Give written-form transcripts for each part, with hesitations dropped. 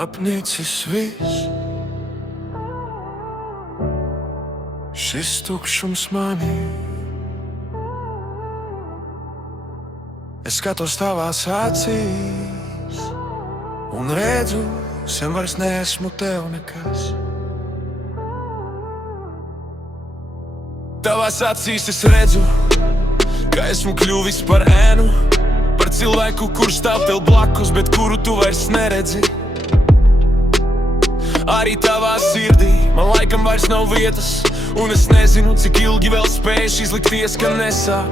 Apnicis viss, šis tukšums manī. Es skatos tavās acīs un redzu, sen vairs neesmu tev nekas. Tavās acīs es redzu, ka esmu kļuvis par ēnu, par cilvēku, kurš stāv tev blakus, bet kuru tu vairs neredzi. Arī tavā sirdī man laikam vairs nav vietas, un es nezinu, cik ilgi vēl spēšu izlikties, ka nesāp.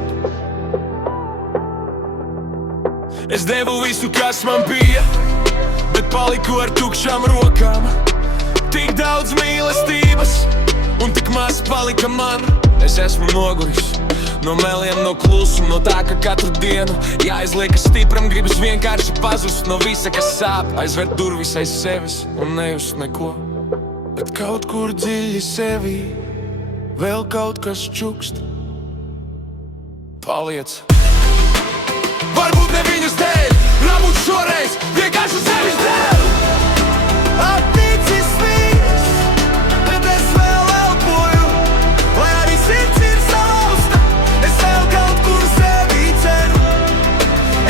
Es devu visu, kas man bija, bet paliku ar tukšām rokām. Tik daudz mīlestības, un tik maz palika man. Es esmu noguris no meliem, no klusuma, no tā, ka katru dienu jāizliekas stipram, gribas vienkārši pazust no visa, kas sāp. Aizvērt durvis aiz sevis un nejust neko, bet kaut kur dziļi sevī vēl kaut kas čukst. Paliec. Varbūt ne viņas dēļ, varbūt šoreiz vienkārši sevis dēļ. Apnicis viss, bet es vēl elpoju, lai arī sirds ir salauzta. Es vēl kaut kur sevi ceru.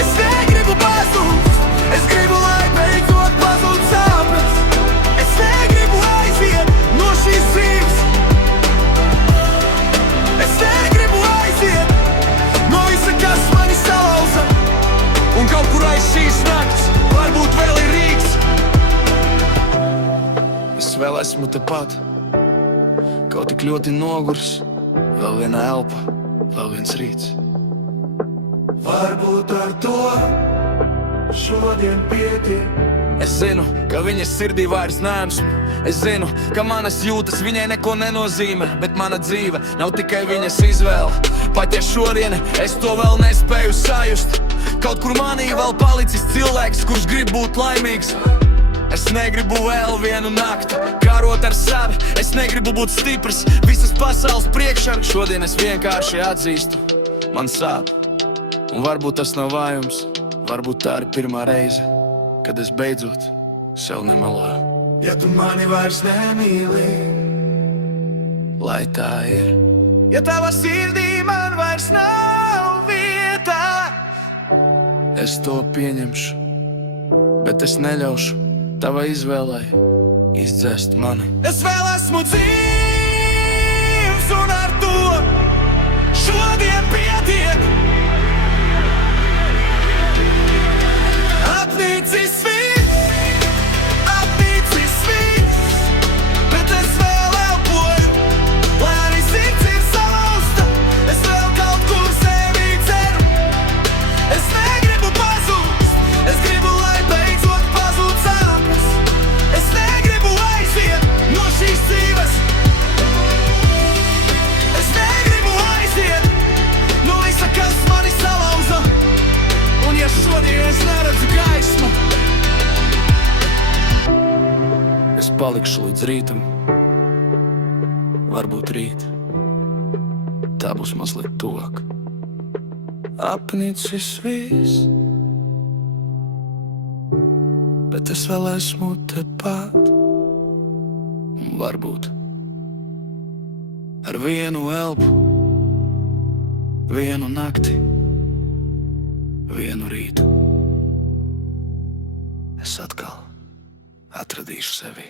Es negribu pazust, es gribu, lai beidzot pazūd sāpes. Es negribu aiziet no šīs dzīves. Es negribu aiziet no visa, kas mani salauza. Un kaut kur aiz šīs nakts varbūt vēl ir rīts. Es vēl esmu tepat, kaut tik ļoti noguris. Vēl viena elpa, vēl viens rīts. Varbūt ar to šodien pietiek. Es zinu, ka viņas sirdī vairs neesmu. Es zinu, ka manas jūtas viņai neko nenozīmē, bet mana dzīve nav tikai viņas izvēle. Pat ja šodien es to vēl nespēju sajust, kaut kur manī vēl palicis cilvēks, kurš grib būt laimīgs. Es negribu vēl vienu nakti karot ar savi. Es negribu būt stiprs visas pasaules priekšā. Šodien es vienkārši atzīstu, man sāp. Un varbūt tas nav vājums, varbūt tā ir pirmā reize, kad es beidzot sev nemeloju. Ja tu mani vairs nemīli, lai tā ir. Ja tava sirdī man vairs nav vietā, es to pieņemšu, bet es neļaušu tavai izvēlei izdzēst mani. Es vēl esmu dzīvs, un ar to šodien pietiek. Apnicis viss, apnicis viss, bet es vēl elpoju, lai arī sirds ir salauzta. Es vēl kaut kur sevi ceru. Es negribu pazust, es gribu, lai beidzot pazūd sāpes. Es negribu aiziet no šīs dzīves. Es negribu aiziet no visa, kas mani salauza. Un ja šodien es neredzu gaismu, es palikšu līdz rītam. Varbūt rīt tā būs mazliet tuvāk. Apnicis viss, bet es vēl esmu tepat. Un varbūt ar vienu elpu, vienu nakti, vienu rītu es atkal atradīšu sevi.